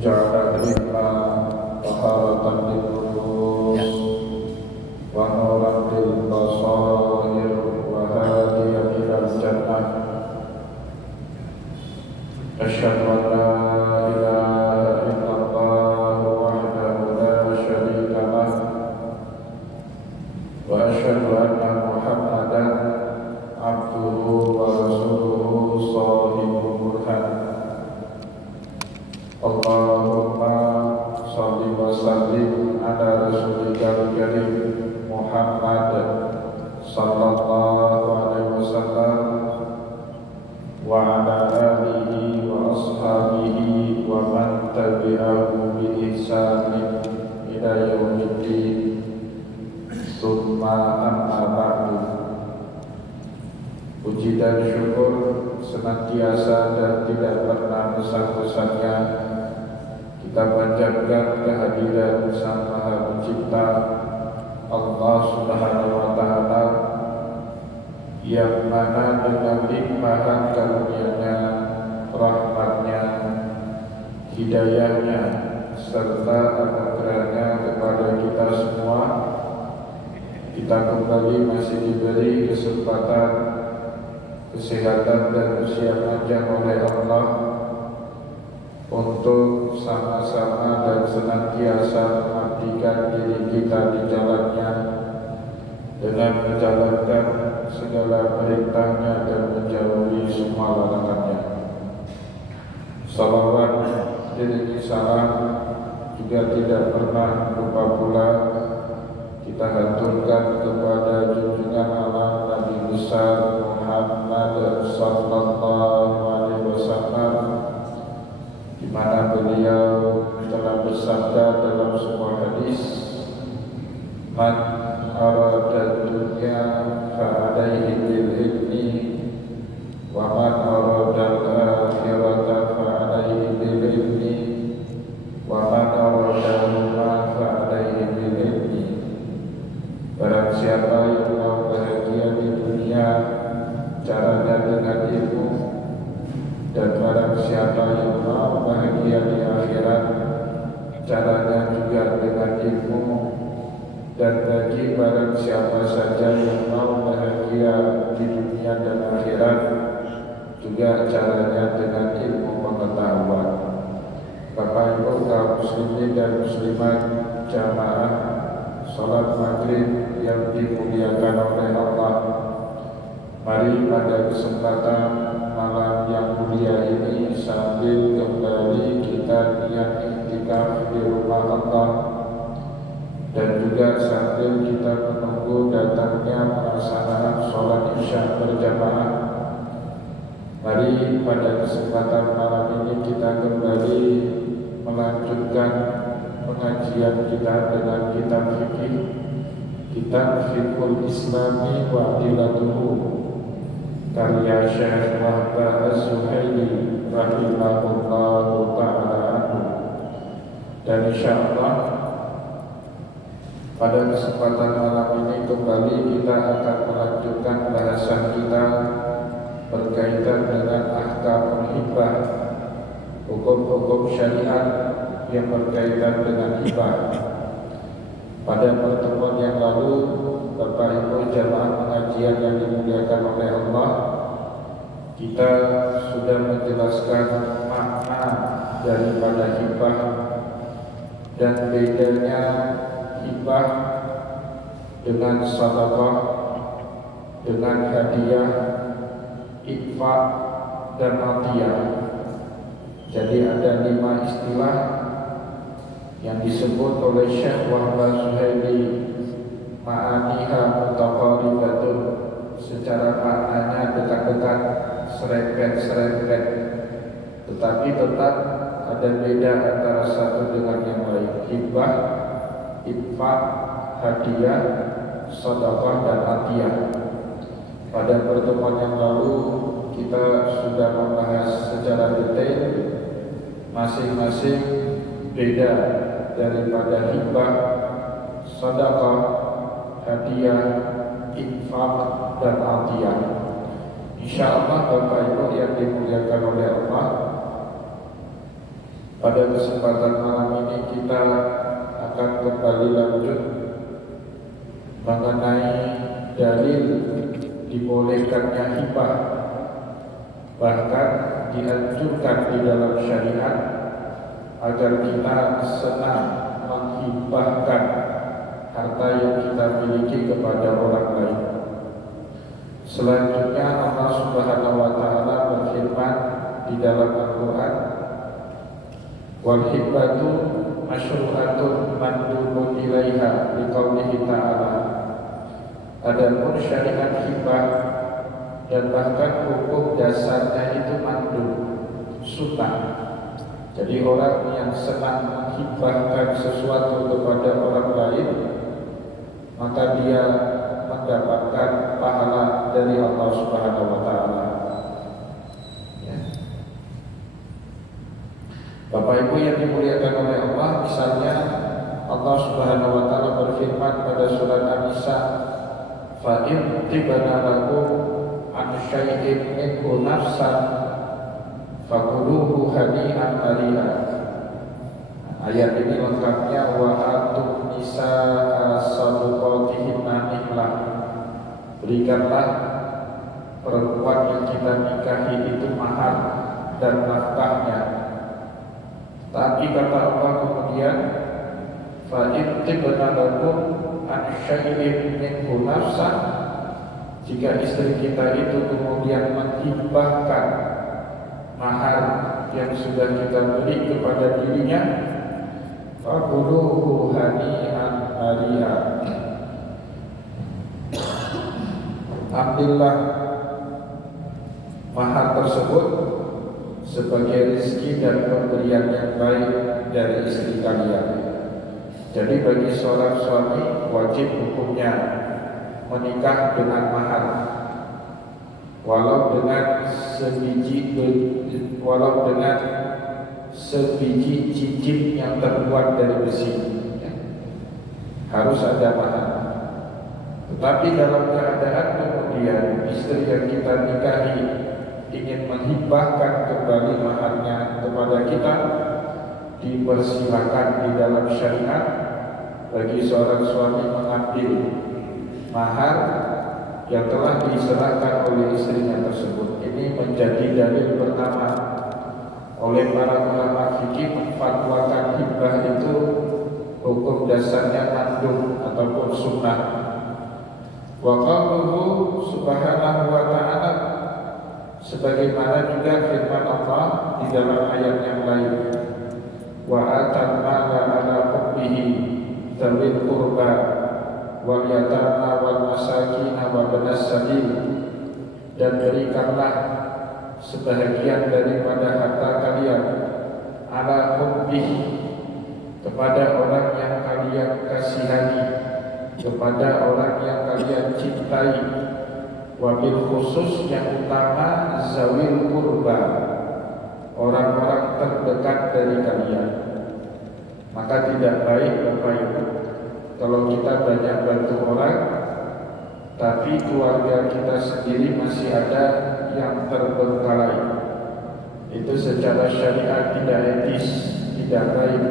ja'ala al-ilma taharatan lil-qulub wa nuran lil-basair wa hadiyan ilal jannah. Asyhadu an la ilaha illallah wahdahu la syarika lah wa asyhadu anna Muhammadan abduhu wa rasuluhu shahibul burhan. Allahumma shalli wa sallim ala rasulika karim Muhammad sallallahu alaihi wasallam wa ala alihi wa ashabihi wa man tabi'ahu bi ihsanin ila yaumiddin. Summa amma ba'du. Puji dan syukur senantiasa dan tidak pernah besar-besarnya kita panjatkan kehadiran Sang Maha Pencipta Allah Subhanahu wa Ta'ala, yang mana dengan limpahan karunia-Nya, rahmat-Nya, hidayah-Nya, serta anugerah-Nya kepada kita semua, kita kembali masih diberi kesempatan, kesehatan dan usia panjang oleh Allah untuk sama-sama dan senantiasa mengabdikan diri kita di jalannya dengan menjalankan segala perintahnya dan menjauhi semua larangannya. Salawat dan salam juga tidak pernah lupa pula kita haturkan kepada junjungan alam Nabi besar Muhammad sallallahu alaihi wasallam, di mana beliau telah bersabda dalam sebuah hadis, man arada dunya fa alaihi bil ilmi wa man arada al-akhirata fa alaihi bil ilmi wa man arada al-ma fa alaihi bil ilmi. Barang siapa yang mau bahagia di dunia, caranya dengan ilmu, dan barang siapa yang mau bahagia di akhirat, caranya juga dengan ilmu. Dan bagi barang siapa saja yang mau bahagia di dunia dan akhirat, juga caranya dengan ilmu pengetahuan. Bapak Ibu kaum muslimin dan muslimat jamaah salat maghrib yang dimuliakan oleh Allah, mari pada kesempatan malam yang mulia ini, sambil kembali kita niat iktikaf di rumah Allah, dan juga sambil kita menunggu datangnya pelaksanaan sholat isya berjamaah, mari pada kesempatan malam ini kita kembali melanjutkan pengajian kita dengan kitab fikih, kitab Fiqhul Islami wa Adilatuhu, karya Syekh Wahbah Az-Zuhaili rahimahullahu ta'ala. Dan insyaallah pada kesempatan malam ini kembali kita akan melanjutkan bahasan kita berkaitan dengan ahkamul hibah, hukum-hukum syariat yang berkaitan dengan hibah. Pada pertemuan yang lalu, Bapak Ibu jamaah pengajian yang dimuliakan oleh Allah, kita sudah menjelaskan makna daripada hibah dan bedanya hibah dengan sedekah, dengan hadiah, infak dan atiyah. Jadi ada 5 istilah yang disebut oleh Syekh Wahbah Az-Zuhaili ma'aniha mutaqaribatun, secara maknanya dekat-dekat, serempet-serempet, tetapi tetap ada beda antara satu dengan yang lain. Hibah, infak, hadiah, sedekah dan atiyah. Pada pertemuan yang lalu kita sudah membahas secara detail masing-masing beda daripada hibah, sedekah, hadiah, infak dan atiyah. Insyaallah Bapak Ibu yang dimuliakan oleh Allah, Pada kesempatan malam ini kita akan kembali lanjut mengenai dalil dibolehkannya hibah, bahkan dianjurkan di dalam syariat agar kita senang menghibahkan harta yang kita miliki kepada orang lain. Selanjutnya Allah Subhanahu wa taala berfirman di dalam Al-Qur'an, wal hibatu masyru'atun mandubun ilaiha liqaulihi ta'ala. Adapun syariat hibah dan bahkan hukum dasarnya itu mandub, sunnah. Jadi orang yang senang menghibahkan sesuatu kepada orang lain, maka dia mendapatkan pahala dari Allah Subhanahu wa taala. Ya. Bapak Ibu yang dimuliakan oleh Allah, misalnya Allah Subhanahu wa taala berfirman pada surat An-Nisa, fa in tibana lakum an syai'in minhu nafsan fakuluhu hani'an mari'a. Ayat ini lengkapnya wa atun nisaa sadaqatihinna nihlah. Berikanlah perempuan yang kita nikahi itu mahar dan nafkahnya. Tapi kata Allah kemudian, fa in tibna lakum an syai'in minhu nafsan, jika istri kita itu kemudian menghibahkan mahar yang sudah kita beri kepada dirinya, faquluhu hani'an mari'a. Ambillah mahar tersebut sebagai rezeki dan pemberian yang baik dari istri kalian. Jadi bagi seorang suami wajib hukumnya menikah dengan mahar, walau dengan sebiji cincin yang terbuat dari besi, ya. Harus ada mahar. Tetapi dalam keadaan kemudian istri yang kita nikahi ingin menghibahkan kembali maharnya kepada kita, dipersilakan di dalam syariat bagi seorang suami mengambil mahar yang telah diserahkan oleh istrinya tersebut. Ini menjadi dalil pertama oleh para ulama fikih memfatwakan hibah itu hukum dasarnya mandub ataupun sunnah. Wa qauluhu subhanahu wa ta'ala, sebagaimana juga firman Allah di dalam ayat yang lain, wa atal mala ala hubbihi dzawil qurba wal yatama wal masakin wa ibnas sabil, dan berikanlah sebahagian daripada harta kalian ala hubbihi, kepada orang yang kalian kasihani, kepada orang yang kalian cintai, wabil khusus yang utama zawil qurba, orang-orang terdekat dari kalian. Maka tidak baik Bapak Ibu kalau kita banyak bantu orang, tapi keluarga kita sendiri masih ada yang terbengkalai. Itu secara syariat tidak etis, tidak baik.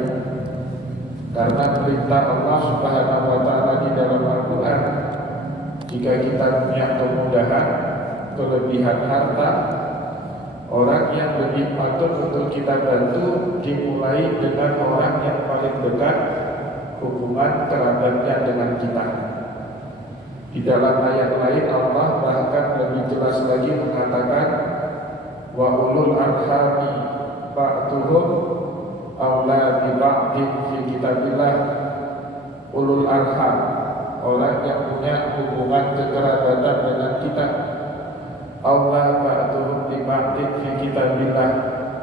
Karena perintah Allah Subhanahu wa taala di dalam Al-Qur'an, jika kita punya kemudahan, kelebihan harta, orang yang lebih patut untuk kita bantu dimulai dengan orang yang paling dekat hubungan kerabatnya dengan kita. Di dalam ayat lain Allah bahkan lebih jelas lagi mengatakan, wa ulul arhami ba'duhum aula bi ba'din fi kitabillah. Ulul arham, orang yang punya hubungan kekerabatan dengan kita, aula ba'duhum bi ba'din fi kitabillah,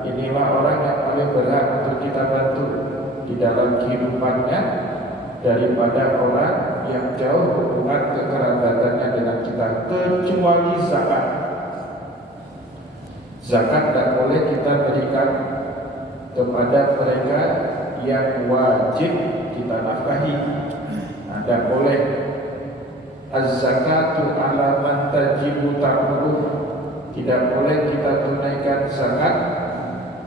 inilah orang yang paling berhak untuk kita bantu di dalam kehidupannya daripada orang yang jauh hubungan kekerabatannya dengan kita, kecuali zakat. Zakat tidak boleh kita berikan kepada mereka yang wajib kita nafkahi. Tidak boleh. Az-zakatu ala man tajibu ta'muluh, tidak boleh kita tunaikan zakat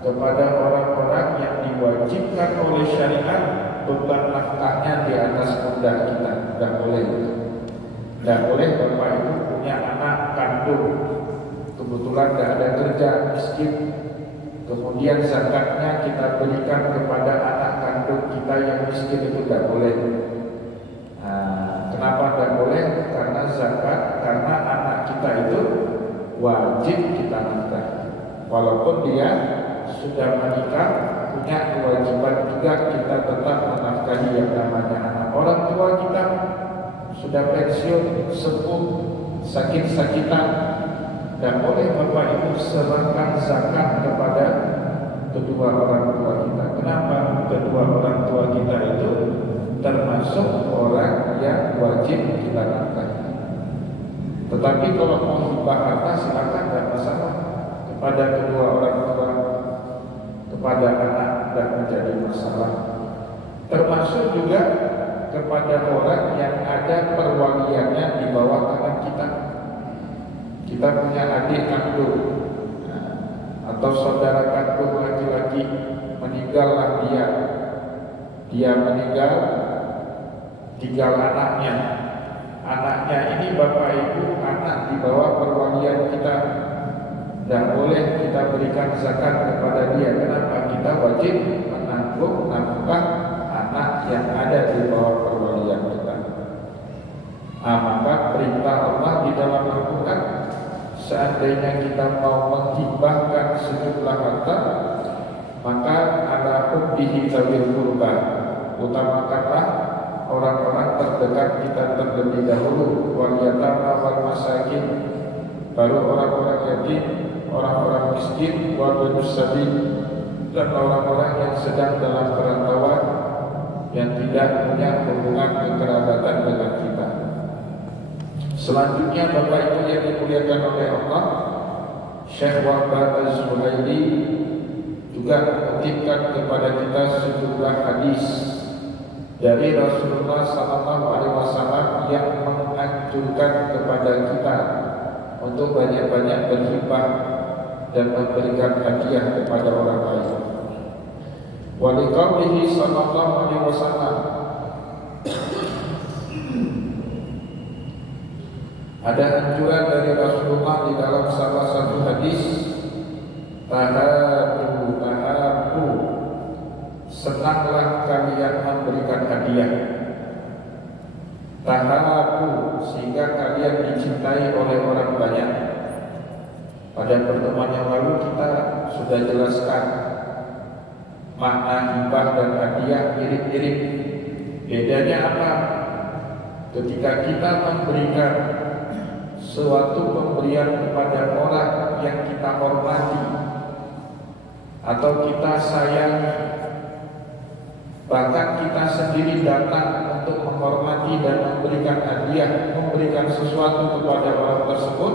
kepada orang-orang yang diwajibkan oleh syariat beban nafkahnya di atas pundak kita. Tidak boleh. Tidak boleh bapak ibu punya anak kandung, kebetulan tidak ada kerja, miskin, kemudian zakatnya kita berikan kepada anak kandung kita yang miskin, itu tidak boleh. Kenapa tidak boleh? Karena zakat, karena anak kita itu wajib kita nafkah. Walaupun dia sudah menikah, punya kewajiban juga kita tetap menafkahi yang namanya anak. Orang tua kita sudah pensiun, sepuh, sakit-sakitan, dan boleh bapak ibu serahkan zakat kepada kedua orang tua kita. Kenapa? Kedua orang tua kita itu termasuk orang yang wajib kita nafkahi. Tetapi kalau mau hibah harta silakan, tidak masalah. Kepada kedua orang tua, kepada anak, tidak menjadi masalah. Termasuk juga kepada orang yang ada perwaliannya di bawah tangan kita. Kita punya adik kandung atau saudara kandung laki-laki, meninggallah dia meninggal, tinggal anaknya. Anaknya ini bapak ibu anak di bawah perwalian kita, tidak boleh kita berikan zakat kepada dia. Kenapa? Kita wajib menanggung nafkah anak yang ada di bawah perwalian kita. Maka perintah Allah di dalam Al-Quran, seandainya kita mau menghibahkan sejumlah harta, maka ala hubbihi dzawil qurba, utamakanlah orang-orang terdekat kita terlebih dahulu, wal yatama wal masakin, baru orang-orang yatim, orang-orang miskin, wa ibnus sabil, dan orang-orang yang sedang dalam perantauan yang tidak punya hubungan kekerabatan dengan kita. Selanjutnya bapak ibu yang dimuliakan oleh Allah, Syekh Wahbah Az-Zuhaili juga mengutipkan kepada kita sejumlah hadis dari Rasulullah SAW yang menganjurkan kepada kita untuk banyak-banyak berhibah dan memberikan hadiah kepada orang lain. Wa liqaulihi sallallahu alaihi wasallam, ada anjuran dari Rasulullah di dalam salah satu hadis, tahabu, senanglah kalian memberikan hadiah. Tahabu, sehingga kalian dicintai oleh orang banyak. Pada pertemuan yang lalu kita sudah jelaskan makna hibah dan hadiah mirip-mirip. Bedanya apa? Ketika kita memberikan suatu pemberian kepada orang yang kita hormati atau kita sayangi, bahkan kita sendiri datang untuk menghormati dan memberikan hadiah, memberikan sesuatu kepada orang tersebut,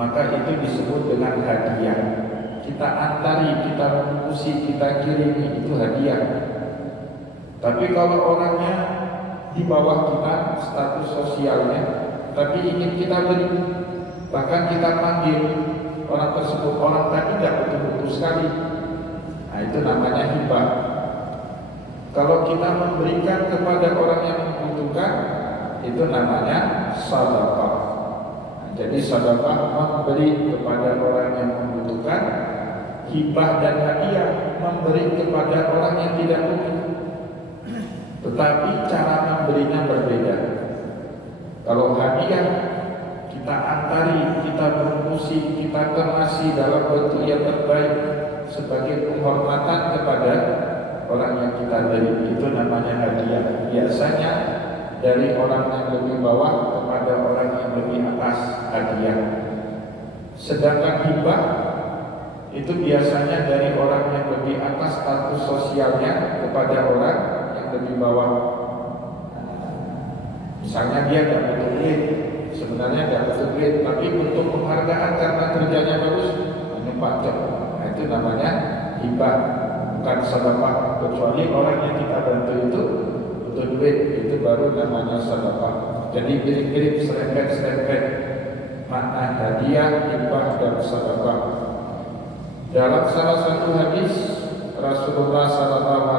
maka itu disebut dengan hadiah. Kita antari, kita bungkusi, kita kirimi, itu hadiah. Tapi kalau orangnya di bawah kita status sosialnya, tapi ingin kita beri, bahkan kita panggil orang tersebut, orang tadi tidak betul-betul sekali, nah itu namanya hibah. Kalau kita memberikan kepada orang yang membutuhkan, itu namanya sedekah. Nah, jadi sedekah memberi kepada orang yang membutuhkan, hibah dan hadiah memberi kepada orang yang tidak butuh. Tetapi cara memberinya berbeda. Kalau hadiah kita antari, kita bungkusi, kita kemasi dalam bentuk yang terbaik sebagai penghormatan kepada orang yang kita beri, itu namanya hadiah. Biasanya dari orang yang lebih bawah kepada orang yang lebih atas, hadiah. Sedangkan hibah itu biasanya dari orang yang lebih atas status sosialnya kepada orang yang lebih bawah. Misalnya dia tidak butuh duit, sebenarnya tidak butuh duit, tapi untuk penghargaan karena kerjanya bagus, menyumbang job. Nah, itu namanya hibah, bukan sedekah. Kecuali orang yang kita bantu itu butuh duit, itu baru namanya sedekah. Jadi mirip-mirip, serempet-serempet makna hadiah, hibah dan sedekah. Dalam salah satu hadis Rasulullah SAW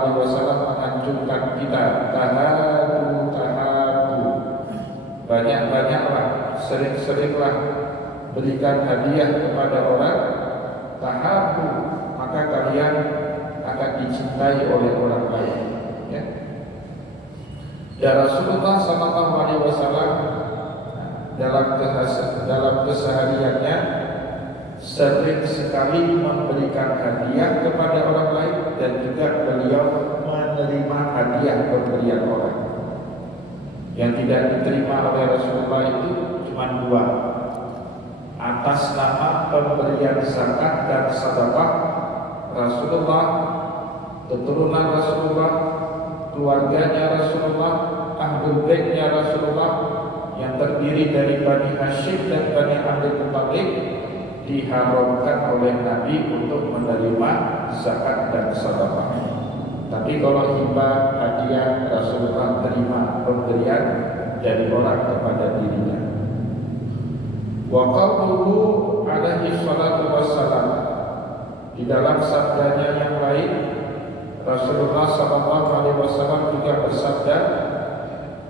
menganjurkan kita tahadu, banyak-banyaklah, sering-seringlah berikan hadiah kepada orang. Tahabu, maka kalian akan dicintai oleh orang lain. Ya. Dan Rasulullah SAW dalam kesehariannya sering sekali memberikan hadiah kepada orang lain, dan juga beliau menerima hadiah pemberian orang. Yang tidak diterima oleh Rasulullah itu cuma dua: atas nama pemberian zakat dan sedekah Rasulullah, keturunan Rasulullah, keluarganya Rasulullah, ahlul baitnya Rasulullah yang terdiri dari Bani Hashim dan Bani Abdul Muttalib diharamkan oleh Nabi untuk menerima zakat dan sedekah. Tapi kalau hibah, hadiah, Rasulullah terima pemberian dari orang kepada dirinya. Wa qauluhu alaihi salatu wassalam, di dalam sabdanya yang lain Rasulullah SAW juga bersabda,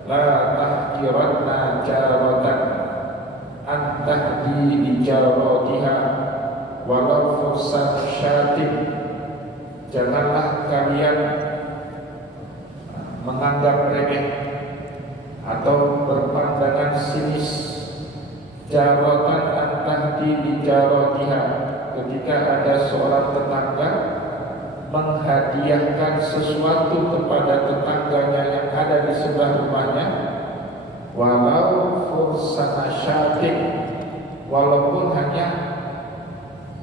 la tahqiranna jaratan an tahdi li jaratiha walau fursan syatim. Janganlah kalian menganggap remeh atau berpandangan sinis jaratan an tahdi li jaratiha, ketika ada seorang tetangga menghadiahkan sesuatu kepada tetangganya yang ada di sebelah rumahnya, walau fursana syatik, walaupun hanya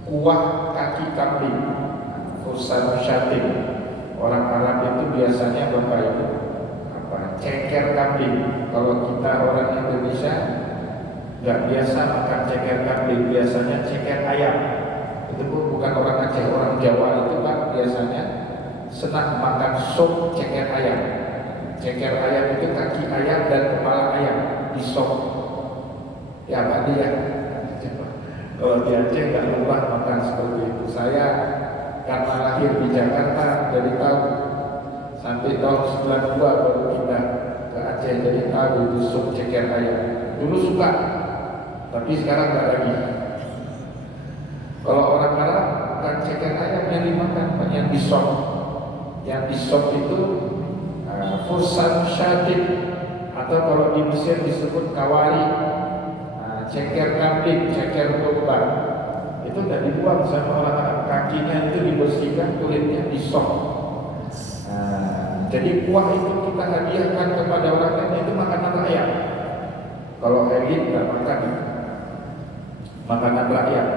kuah kaki kambing. Fursana syatik, orang Arab itu biasanya bapak itu ceker kambing. Kalau kita orang Indonesia nggak biasa makan ceker kambing, biasanya ceker ayam. Itu pun bukan orang Aceh, orang Jawa itu kan biasanya senang makan sop ceker ayam. Ceker ayam itu kaki ayam dan kepala ayam di sop. Ya Pak dia. Kalau di Aceh nggak lupa makan seperti itu. Saya karena lahir di Jakarta dari tahun sampai tahun 92 baru pindah ke Aceh, jadi tahu itu sop ceker ayam. Dulu suka, tapi sekarang nggak lagi. Kalau orang Arab bukan ceker ayam yang dimakan, yang di sop. Yang di sop itu fursan syadid, atau kalau di Mesir disebut kawari, ceker kambing, ceker domba. Itu tidak dibuang sama orang Arab, kakinya itu dibersihkan, kulitnya di sop. Jadi kuah itu kita hadiahkan kepada orang lain, itu makanan rakyat. Kalau elit tidak makan, makanan rakyat.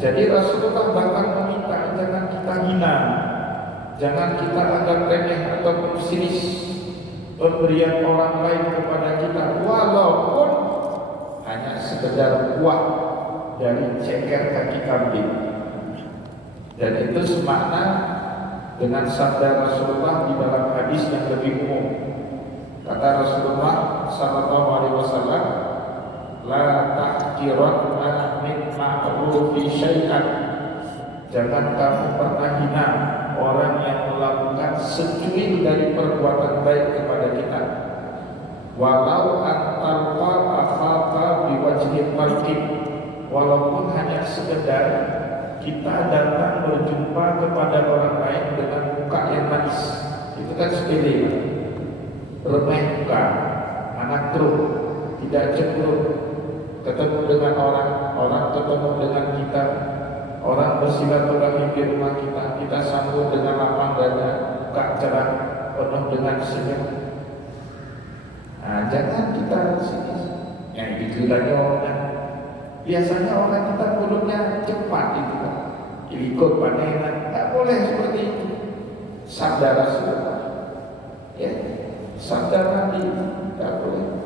Jadi Rasulullah bahkan meminta jangan kita hina, jangan kita anggap remeh atau sinis pemberian orang lain kepada kita, walaupun hanya sekedar kuah dari ceker kaki kambing. Dan itu semakna dengan sabda Rasulullah di dalam hadis yang lebih umum. Kata Rasulullah SAW, la tahqiranna min ma'rufi syai'an. Jangan kamu pernah hina orang yang melakukan secuil dari perbuatan baik kepada kita, walau antarfa akhaka biwajhin talqin, walaupun hanya sekedar kita datang berjumpa kepada orang lain dengan muka yang manis. Itu kan sepele, remeh muka, anak truk, tidak cemberut. Ketemu dengan orang ketemu dengan kita, orang bersilaturahmi di rumah kita, kita sambut dengan lapang dada, muka cerah, penuh dengan senyum. Jangan kita sini, yang dikiranya orang. Biasanya orang kita mulutnya cepat itu kan, ikut panenan, tak boleh seperti itu. Sabda Rasulullah, ya, sabda Nabi, tak boleh.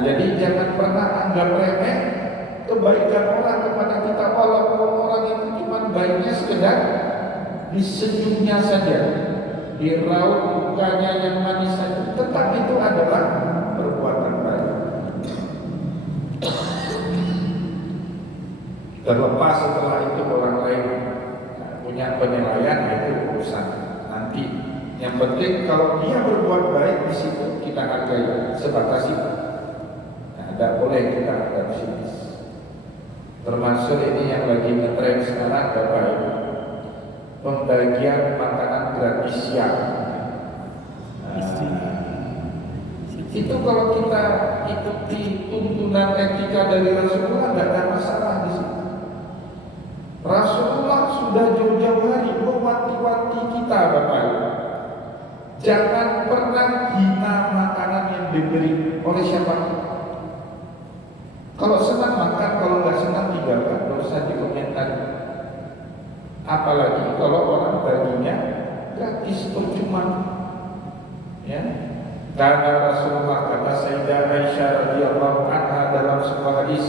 Jadi jangan pernah anggap remeh kebaikan orang kepada kita, walaupun orang itu cuma baiknya sekedar di senyumnya saja, di raut mukanya yang manis saja, tetap itu adalah perbuatan baik. Terlepas setelah itu orang lain punya penilaian, itu urusan nanti. Yang penting kalau dia berbuat baik di situ kita hargai, sebatas itu. Tidak boleh kita anggap sinis. Termasuk ini yang lagi ngetren sekarang, Bapak Ibu, pembagian makanan gratis siang. Itu kalau kita ikuti tuntunan etika dari Rasulullah, tidak ada masalah di situ. Rasulullah sudah jauh-jauh hari mewanti-wanti kita, Bapak Ibu, jangan pernah hina makanan yang diberi oleh siapapun. Kalau senang makan, kalau nggak senang tinggalkan, nggak usah dikomentari. Apalagi kalau orang baginya gratis, percuma. Ya, karena Rasulullah, kata Sayyidah Aisyah radhiyallahu anha dalam sebuah hadis,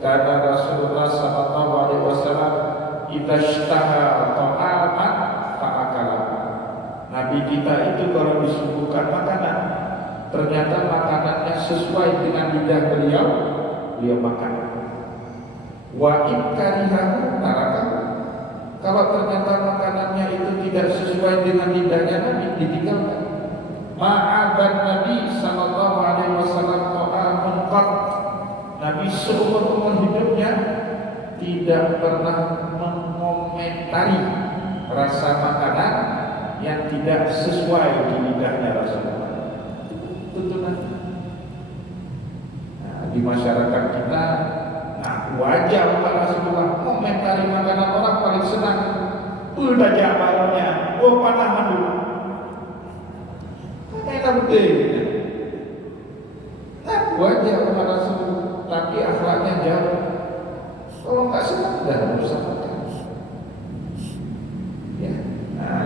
karena Rasulullah sallallahu alaihi wasallam idashtaha ta'aman fa'akala. Nabi kita itu kalau disuguhkan makanan, ternyata makanannya sesuai dengan lidah beliau makan. Wa in karihahu tarakahu. Kalau ternyata makanannya itu tidak sesuai dengan lidahnya Nabi, ditinggalkan. Ma'aban Nabi sallallahu alaihi wasallam ta'amun qat. Nabi seumur hidupnya tidak pernah mengomentari rasa makanan yang tidak sesuai di lidahnya Rasulullah. Tuntunan. Di masyarakat kita, wajar Pak Rasulullah komentari makanan orang paling senang. Udah jawabannya, panahan dulu. Enak betul. Wajar Pak Rasulullah, tapi akhlaknya jauh. Kalau nggak senang, dah usah makan. Ya.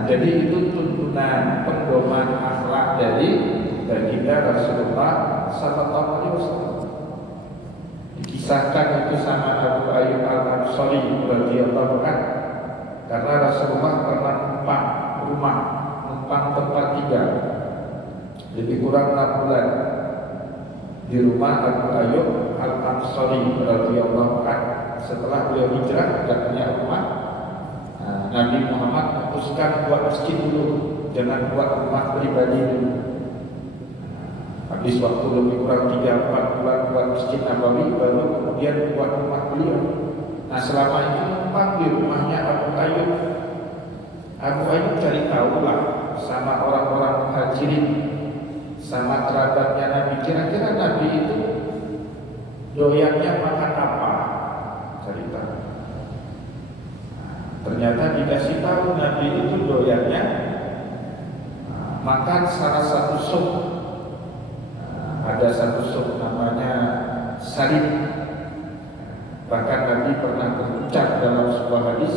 Jadi itu tuntunan pedoman akhlak dari baginda Rasulullah sallallahu alaihi wasallam. Dikisahkan itu sama Abu Ayyub Al-Ansari radhiyallahu anhu, karena Rasulullah pernah numpang tempat tinggal lebih kurang 6 bulan di rumah Abu Ayyub Al-Ansari radhiyallahu anhu. Setelah beliau hijrah dan punya rumah, Nabi Muhammad memutuskan buat masjid dulu, jangan buat rumah pribadi dulu. Habis waktu lebih kurang 3-4 bulan buat masjid Nabawi, baru kemudian buat rumah beliau. Nah selama itu numpang di rumahnya Abu Ayyub. Abu Ayyub cari tahu lah sama orang-orang Muhajirin, sama kerabatnya Nabi, kira-kira Nabi itu doyannya makan apa? Cari tahu. Ternyata dikasih tahu Nabi itu doyannya makan salah satu sup. Ada satu sup namanya sarip. Bahkan Nabi pernah berucap dalam sebuah hadis,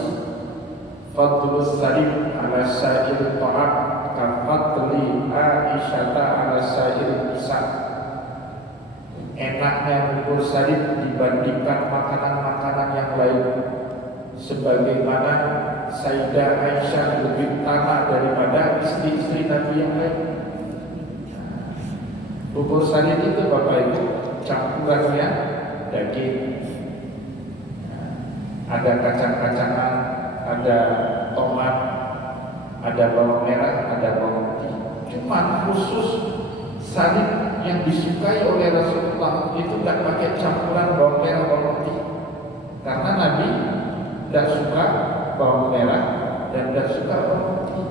fadlus sarip ala sa'ir ta'am kafadli Aisyata ala sa'ir isa. Enaknya bubur sarip dibandingkan makanan-makanan yang lain, sebagaimana Sayyidah Aisyah lebih utama daripada istri-istri Nabi yang lain. Bubur sarip itu Bapak Ibu campurannya daging, ada kacang-kacangan, ada tomat, ada bawang merah, ada bawang putih. Cuma khusus sarip yang disukai oleh Rasulullah itu tidak pakai campuran bawang merah, bawang putih, karena Nabi tidak suka bawang merah dan tidak suka bawang putih.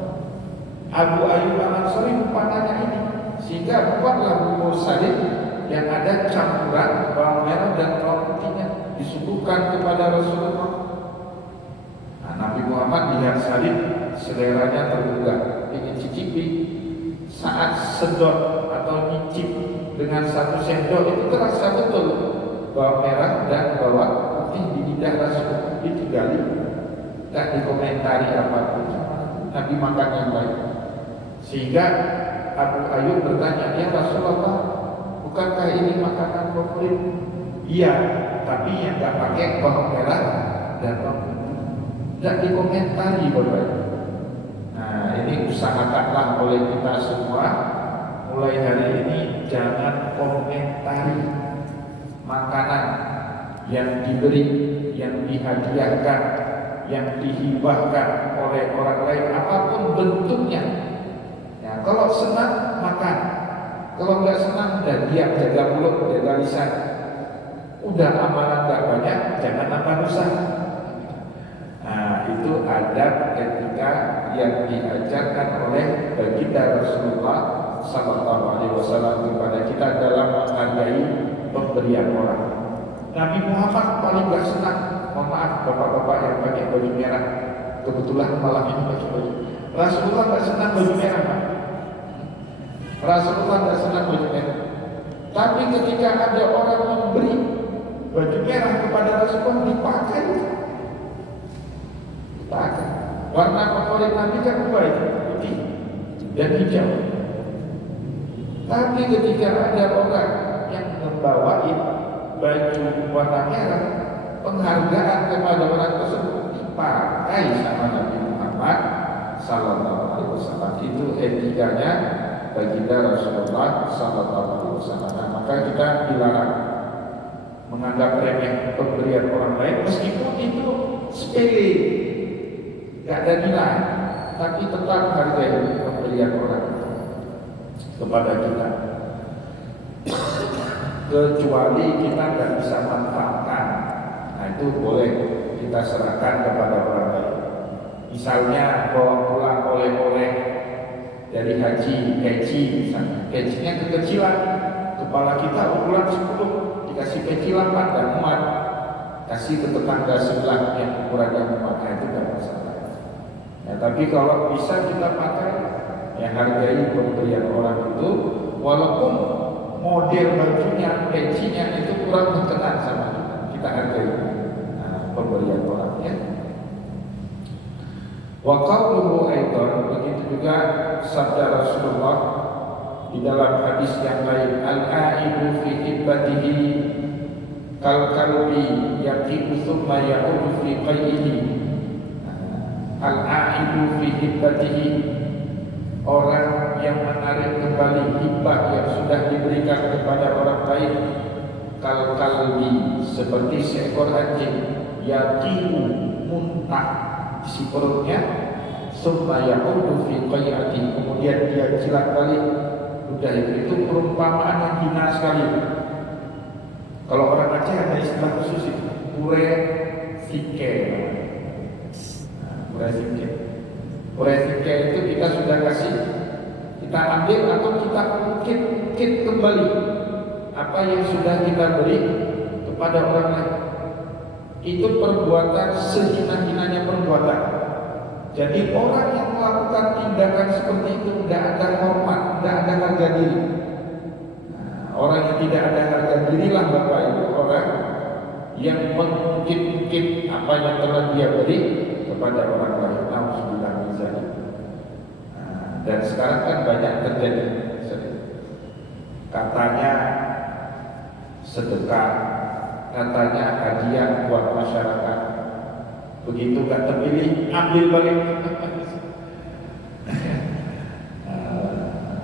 Abu Ayyub Al-Ansari rupanya ini, sehingga buatlah bubur sarip yang ada campuran bawang merah dan bawang putihnya, disuguhkan kepada Rasulullah. Nah, Nabi Muhammad lihat sarip, seleranya tergugah, ingin cicipi. Saat sedot atau nyicip dengan 1 sendok itu terasa betul bawang merah dan bawang putih di lidah Rasulullah. Ditinggali, tak dikomentari apapun. Nabi makan yang baik. Sehingga Abu Ayyub bertanya, ya Rasulullah, bukankah ini makanan favorit? Iya, tapi yang tak pakai bawang merah dan bawang putih. Tidak dikomentari Bapak. Nah, ini usahakanlah oleh kita semua, mulai hari ini jangan komentari makanan yang diberi, yang dihadiahkan, yang dihibahkan oleh orang lain, apapun bentuknya. Ya, kalau senang makan, kalau nggak senang udah diam, jaga mulut, jaga lisan. Udah amalan nggak banyak, jangan nambah dosa. Nah, itu adab etika yang diajarkan oleh baginda Rasulullah Sallallahu Alaihi Wasallam kepada kita dalam menghargai pemberian orang. Nabi Muhammad paling nggak senang, mohon maaf bapak-bapak yang pakai baju merah, kebetulan malam ini pakai baju. Rasulullah nggak senang baju merah, Pak. Rasulullah nggak senang baju merah. Tapi ketika ada orang memberi baju merah kepada Rasulullah, dipakai. Warna favorit Nabi kan baik, putih dan hijau. Tapi ketika ada orang yang membawain baju warna merah, penghargaan kepada orang tersebut dipakai sama Nabi Muhammad Sallallahu Alaihi Wasallam. Itu etikanya baginda Rasulullah Sallallahu Alaihi Wasallam. Nah, maka kita dilarang menganggap remeh pemberian orang lain, meskipun itu sepele, gak ada nilai, tapi tetap hargai pemberian orang kepada kita. Kecuali kita nggak bisa manfaatkan, nah itu boleh kita serahkan kepada orang lain. Misalnya bawa pulang oleh-oleh dari haji, peci misalnya, pecinya kekecilan, kepala kita ukuran 10, dikasih peci 8 dan muat, kasih ke tetangga sebelah yang ukurannya muat, itu tidak masalah. Ya, tapi kalau bisa kita pakai, ya hargai pemberian orang itu, walaupun model bajunya, pecinya itu kurang berkenan sama kita hargai pemberian orang. Ya. Wa qawluhu aidan, begitu juga sabda Rasulullah di dalam hadis yang lain, al-aidu fi hibbatihi kal kalbi yaqibu thumma ya'udu fi qayyihi. Al-aidu fi hibbatihi, orang yang menarik kembali hibah yang sudah diberikan kepada orang lain, kal kalbi, seperti seekor anjing, yaqibu, muntah isi perutnya, summa ya'udu fi qayyati, kemudian dia jilat balik. Udah itu perumpamaan yang hina sekali. Kalau orang Aceh ada istilah khusus itu, pure sike. Pure sike itu kita sudah kasih, kita ambil atau kita ukit kembali apa yang sudah kita beri kepada orang lain. Itu perbuatan sehina-hinanya perbuatan. Jadi orang yang melakukan tindakan seperti itu tidak ada hormat, tidak ada harga diri. Orang yang tidak ada harga dirilah Bapak Ibu, orang yang mengungkit-ungkit apa yang telah dia beri kepada orang lain. Alhamdulillah. Dan sekarang kan banyak terjadi, katanya sedekah, katanya hadiah buat masyarakat. Begitu gak terpilih, ambil balik.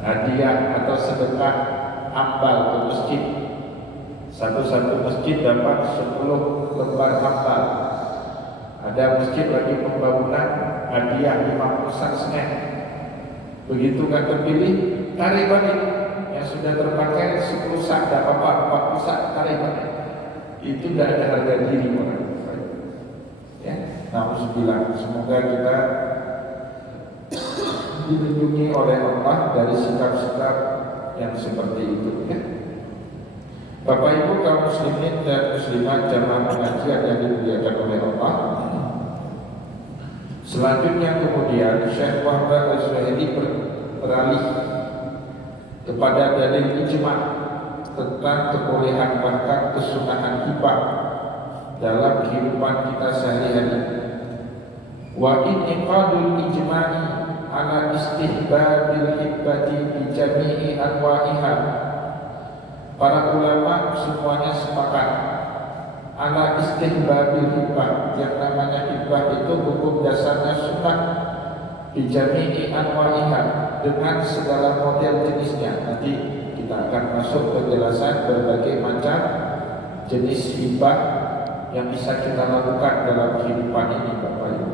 Hadiah atau sedekah ambal ke masjid. Satu-satu masjid dapat 10 lembar ambal. Ada masjid lagi pembangunan, hadiah 50 sak semen. Begitu gak terpilih, tarik balik. Yang sudah terpakai 10 sak, tak apa-apa, 40 sak, tarik balik. Itu tidak ada harga diri orang. Ya, alhamdulillah. Semoga kita dilindungi oleh Allah dari sikap-sikap yang seperti itu. Ya. Bapak Ibu kaum muslimin dan muslimat jamaah pengajian yang dimuliakan oleh Allah. Selanjutnya kemudian Syekh Muhammad Al-Zuhaili beralih kepada dalil ijma' tentang kebolehan bahkan kesunahan hibah dalam kehidupan kita sehari-hari. Wa inqadul ijma'i ala istihbabil hibbati bi jami'i anwa'iha. Para ulama semuanya sepakat ala istihbabil hibbah, yang namanya hibbah itu hukum dasarnya sunnah bi jami'i anwa'iha, dengan segala model jenisnya. Nanti kita akan masuk penjelasan berbagai macam jenis hibah yang bisa kita lakukan dalam kehidupan ini, Bapak Ibu.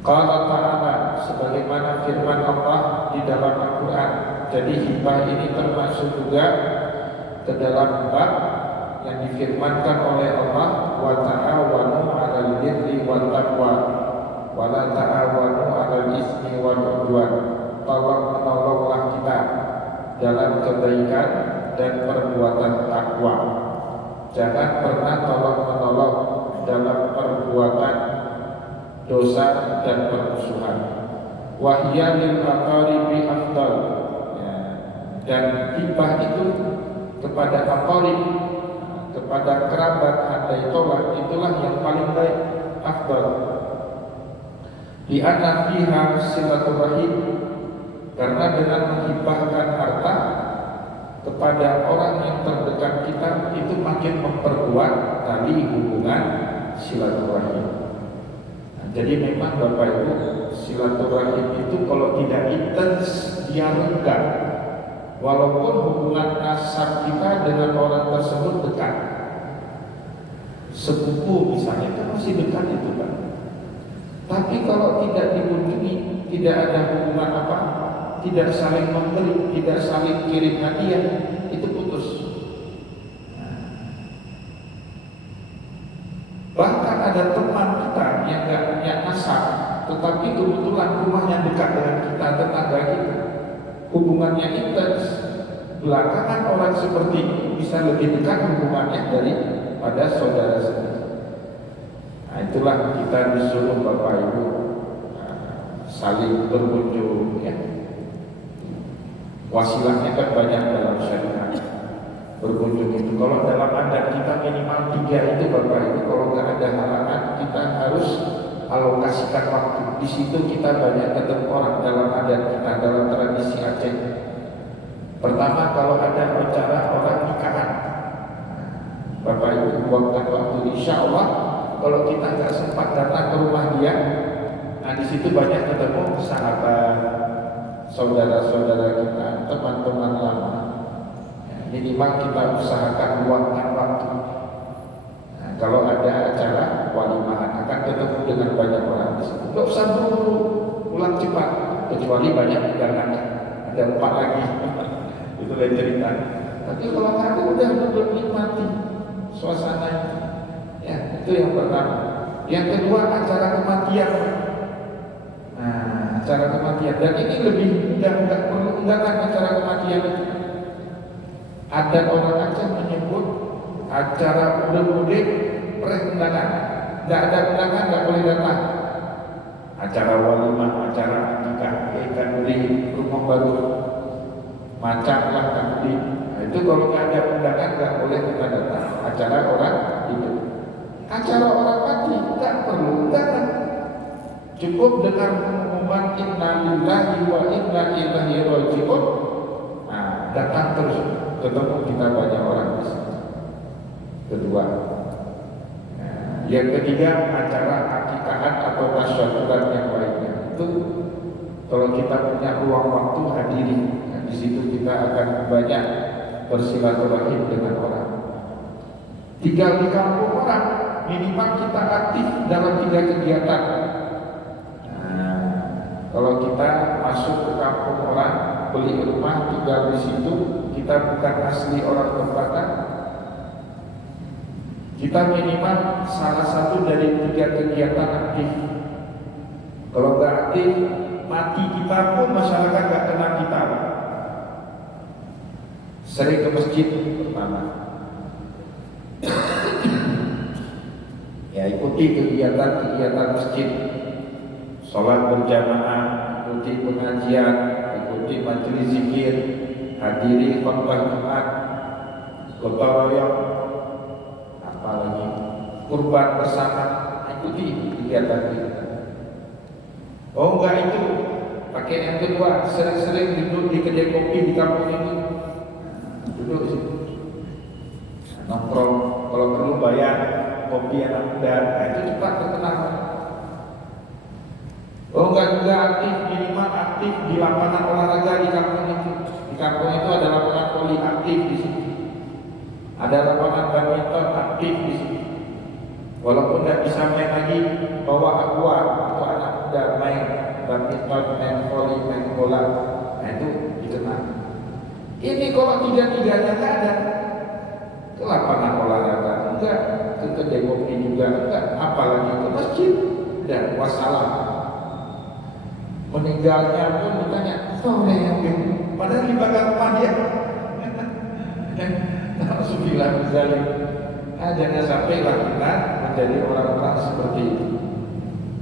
Qala ta'ala, sebagaimana firman Allah di dalam Al-Quran. Jadi hibah ini termasuk juga ke dalam bab yang difirmankan oleh Allah, wa ta'awanu 'alal birri wat taqwa wa la ta'awanu 'alal ismi wal 'udwan. Tolong menolonglah kita dalam kebaikan dan perbuatan takwa. Jangan pernah tolong menolong dalam perbuatan dosa dan permusuhan. Wahya lil aqaribi afdal, ya. Dan hibah itu kepada aqarib, kepada kerabat handai tolak, itulah yang paling baik, afdal. Di anna fiha silaturahim, karena dengan menghibahkan harta kepada orang yang terdekat kita itu makin memperkuat tali hubungan silaturahim. Jadi memang Bapak Ibu, silaturahim itu kalau tidak intens dia renggang. Walaupun hubungan nasab kita dengan orang tersebut dekat, sepupu misalnya itu masih dekat itu kan. Tapi kalau tidak dikunjungi, tidak ada hubungan apa-apa, tidak saling memberi, tidak saling kirim hadiah, itu putus. Bahkan ada teman kita yang gak punya nasab, tetapi kebetulan rumahnya dekat dengan kita, tetangga kita, hubungannya intens. Belakangan orang seperti ini bisa lebih dekat hubungannya daripada saudara sendiri. Nah, itulah kita disuruh Bapak Ibu saling berkunjung, ya. Wasilahnya kan banyak dalam syariat. Berkunjung itu, kalau dalam adat kita minimal 3 itu Bapak Ibu. Kalau nggak ada halangan, kita harus alokasikan waktu. Di situ kita banyak ketemu orang dalam adat kita, dalam tradisi Aceh. Pertama, kalau ada acara orang nikahan, Bapak Ibu buatkan waktu. Insya Allah, kalau kita nggak sempat datang ke rumah dia, nah di situ banyak ketemu sahabat, saudara-saudara kita, teman-teman lama. Minimal kita usahakan luangkan waktu. Nah, kalau ada acara walimahan akan ketemu dengan banyak orang di situ. Tidak usah buru-buru, pulang cepat, kecuali banyak undangan. Ada 4 lagi, itu lain cerita. Tapi kalau kamu udah menikmati suasana itu, ya itu yang pertama. Yang kedua, acara kematian. Nah, acara kematian, dan ini lebih nggak perlu undangan acara kematian itu. Ada orang Aceh menyebut acara mudik pre-undangan. Tidak ada undangan, nggak boleh datang. Acara walimah, acara nikah, ikan beli rumah baru, macam lah kan beli. Nah, itu kalau nggak ada undangan nggak boleh kita datang. Acara orang hidup, acara orang mati nggak perlu undangan. Cukup dengan pengumuman inna lillahi wa inna ilaihi raji'un. Nah, datang terus. Ketemu kita banyak orang di sini. Kedua, yang ketiga, acara akikahan atau tasyahkuran yang lainnya. Itu kalau kita punya ruang waktu hadiri. Nah, di situ kita akan banyak bersilaturahim dengan orang. Tinggal di kampung orang, minimal kita aktif dalam 3 kegiatan. Nah, kalau kita masuk ke kampung orang, beli rumah, tinggal di situ, kita bukan asli orang tempatan, kita minimal salah satu dari 3 kegiatan aktif. Kalau nggak aktif, mati kita pun masyarakat nggak kenal kita. Sering ke masjid pertama, ya ikuti kegiatan-kegiatan masjid, sholat berjamaah, ikuti pengajian, ikuti majelis zikir, hadiri khutbah Jumat, gotong royong, apalagi kurban bersama, ikuti kegiatan kita. Oh enggak, itu pakai yang kedua, sering-sering duduk di kedai kopi di kampung itu, duduk di situ, nongkrong, kalau perlu bayar kopi anak muda, nah itu cepat terkenal. Oh enggak, juga aktif, minimal aktif di lapangan olahraga di kampung itu. Di kampung itu ada lapangan voli, aktif di situ. Ada lapangan badminton, aktif di situ. Walaupun nggak bisa main lagi, bawa aqua atau anak muda main badminton, main volley, main bola, nah itu dikenal. Ini kalau tiga-tiganya nggak ada, ke lapangan olahraga enggak, ke kedai kopi juga enggak, apalagi ke masjid, dan wassalam. Meninggalnya pun ditanya, kau yang bingung, padahal di belakang rumah dia. Alhamdulillah misalnya, jangan sampailah kita menjadi orang-orang seperti itu.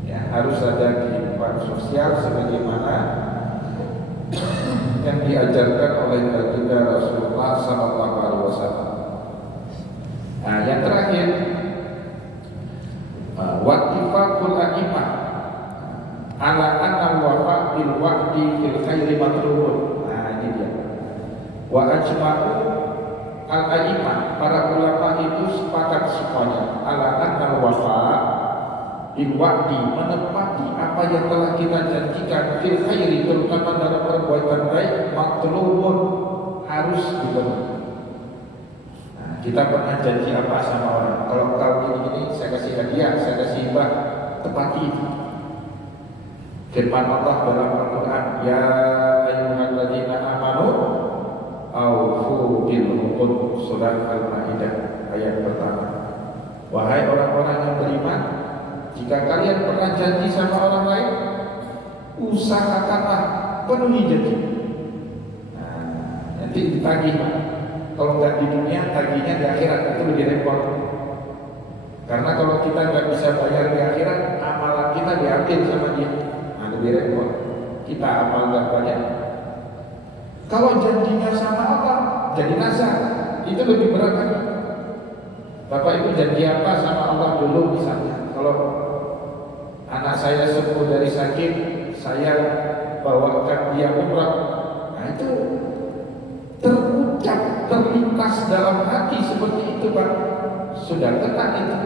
Ya, harus ada kehidupan sosial sebagaimana yang diajarkan oleh baginda Rasulullah SAW. Nah, yang terakhir, wattifaqul a'imah ala anna wafa bil wa'di fil khairi matlubun. Nah, ini dia. Wa ajma'u al-a'imah, para ulama itu sepakat semuanya ala anna wafa bil wa'di, menepati apa yang telah kita janjikan fil khairi, terutama dalam perbuatan baik, matlubun, harus dipenuhi. Kita pernah janji apa sama orang, kalau kau ini saya kasih hadiah, saya kasih hibah, tepati itu. Firman Allah dalam Al-Quran, ya ayyuhalladzina amanu aufu bil uqud, surat Al-Maidah ayat pertama. Wahai orang-orang yang beriman, jika kalian pernah janji sama orang lain, usahakanlah penuhi janji. Nah, nanti ditagih. Kalau nggak di dunia, tagihnya di akhirat, itu lebih repot. Karena kalau kita nggak bisa bayar di akhirat, amalan kita diambil sama dia, nah lebih repot. Kita amal nggak banyak. Kalau janjinya sama Allah, jadi nazar, itu lebih berat kan? Bapak Ibu janji apa sama Allah dulu misalnya? Kalau anak saya sembuh dari sakit, saya bawakan dia umrah, nah itu terucap, terlintas dalam hati seperti itu Pak, sudah tenang itu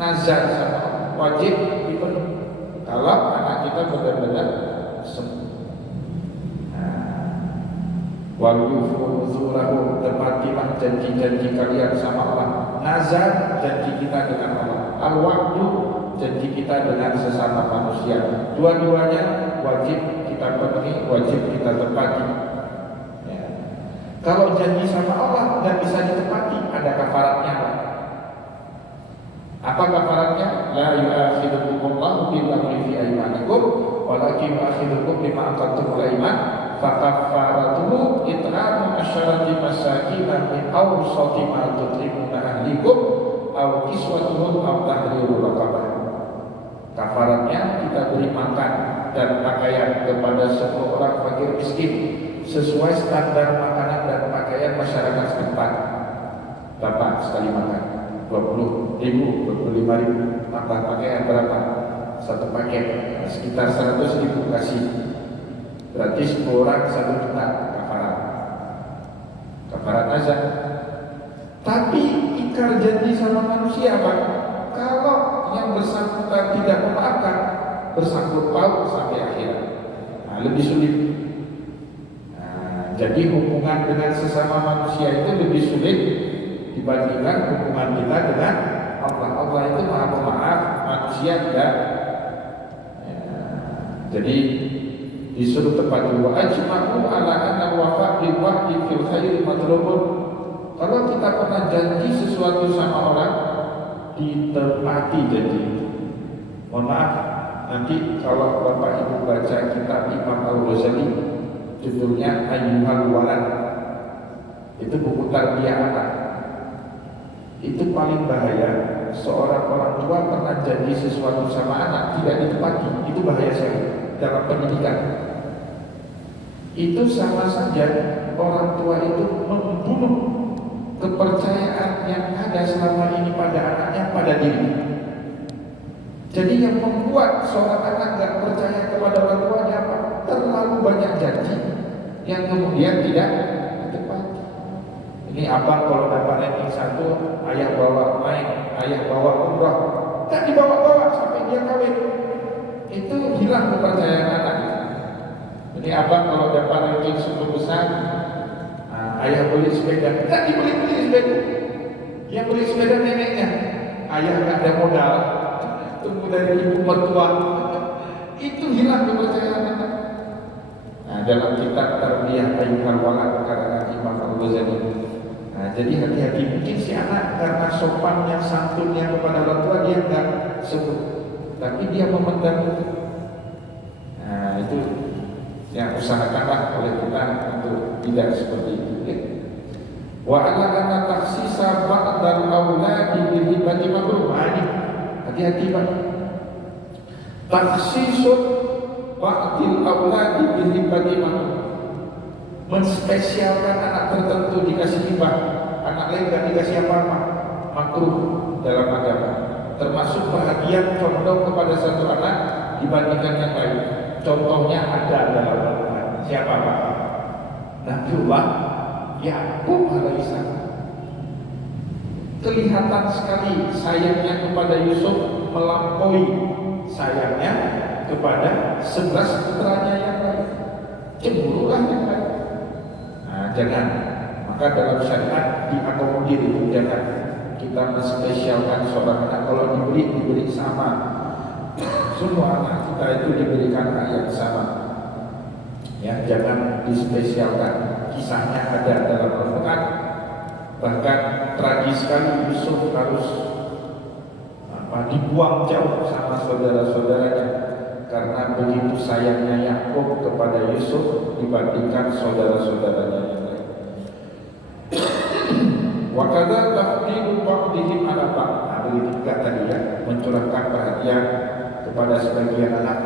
nazar sama wajib dipenuhi kalau anak kita benar-benar sembuh. Wal yufu nuzurahu, tepatilah janji-janji kalian sama Allah. Nazar, janji kita dengan Allah. Al-wa'du, janji kita dengan sesama manusia. Dua-duanya wajib kita penuhi, wajib kita tepati. Kalau janji sama Allah nggak bisa ditepati, ada kafaratnya. Apa kafaratnya? La yu'akhidukumullahu bil-laghwi fi aymanikum, walakin yu'akhidukum bima aqadtumul ayman, fa kafaratuhu it'amu asyarati masakin min awsati ma tut'imuna ahlikum aw kiswatuhum aw tahriru raqabah. Kafaratnya kita beri makan dan pakaian kepada 10 orang fakir miskin sesuai standar makanan dan pakaian masyarakat setempat. Bapak sekali makan 20.000, 25.000, tambah pakaian berapa? Satu paket sekitar 100.000 kasih. Berarti 10 orang 1 juta kafarat. Kafarat azan. Tapi ikrar janji sama manusia Pak, kalau yang bersangkutan tidak memaafkan, bersangkut paut sampai akhirat. Nah, lebih sulit. Jadi hubungan dengan sesama manusia itu lebih sulit dibandingkan hubungan kita dengan Allah. Allah itu Maha Pemaaf, manusia tidak. Jadi disuruh tepat wa ajma'u ala anna wafa bil wa'di fil khairi matlubun. Kalau kita pernah janji sesuatu sama orang, ditepati janji itu. Mohon maaf, nanti kalau Bapak Ibu baca kitab Imam Al-Ghazali, judulnya Ayyuhal Walad, itu buku tarbiyah anak. Itu paling bahaya. Seorang orang tua pernah janji sesuatu sama anak tidak ditepati, itu bahaya sekali dalam pendidikan. Itu sama saja orang tua itu membunuh kepercayaan yang ada selama ini pada anaknya, pada diri. Jadi yang membuat seorang anak tidak percaya kepada orang tuanya apa? Terlalu banyak janji yang kemudian tidak ditepati. Ini abang kalau dapat ranking 1, ayah bawa main, ayah bawa umrah, tak dibawa-bawa sampai dia kawin. Itu hilang kepercayaan anak. Ini abang kalau dapat ranking 10 besar, ayah beli sepeda, tak dibeli sepeda. Yang beli sepeda neneknya. ayah nggak ada modal, tunggu dari ibu mertua, itu hilang kepercayaan anak. Nah, dalam kitab Tarbiyah Ayyuhal Walad karangan Imam Al-Ghazali. Nah, jadi hati-hati, mungkin si anak karena sopannya, santunnya kepada orang tua dia enggak sebut, tapi dia memendam itu. Nah, itu yang usahakanlah oleh kita untuk tidak seperti itu. Wa ala anna takhsisa ba'dal auladi bil hibati makruh. Hati-hati Pak. Takhsisun ba'dil auladi bil hibati makruh. Menspesialkan anak tertentu dikasih hibah, anak lain tidak dikasih apa-apa, makruh dalam agama. Termasuk bahagian condong kepada satu anak dibandingkan yang lain. Contohnya ada dalam Al-Quran. Siapa Pak? Nabiullah Yakub alaihissalam. Kelihatan sekali sayangnya kepada Yusuf melampaui sayangnya kepada 11 putranya yang lain. Cemburulah yang lain. Nah, jangan. Maka dalam syariat diakomodir itu, jangan kita menspesialkan seorang anak. Kalau diberi sama, semua anak kita itu diberikan hak yang sama. Ya, jangan dispesialkan. Kisahnya ada dalam Al-Quran. Bahkan tragis sekali Yusuf harus dibuang jauh sama saudara-saudaranya karena begitu sayangnya Yakub kepada Yusuf dibandingkan saudara-saudaranya yang lain. Wa kadza tafdilu ba'dihim ala ba'd. Nah, begitu juga tadi ya, mencurahkan perhatian kepada sebagian anak,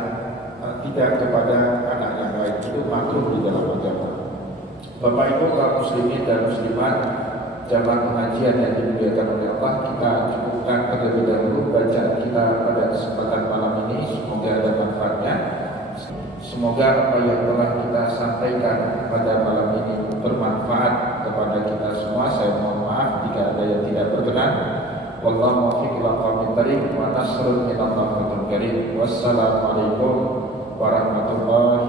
tidak kepada anak yang lain. Itu makruh di dalam agama. Bapak Ibu kaum muslimin dan muslimat, jamaah pengajian yang dimuliakan oleh Allah, kita cukupkan terlebih dahulu bacaan kita pada kesempatan malam ini. Semoga ada manfaatnya. Semoga apa yang telah kita sampaikan pada malam ini bermanfaat kepada kita semua. Saya mohon maaf jika ada yang tidak berkenan. Wallahu muwaffiq ila aqwamit thariq wa nasrun min Allah. Wassalamualaikum warahmatullahi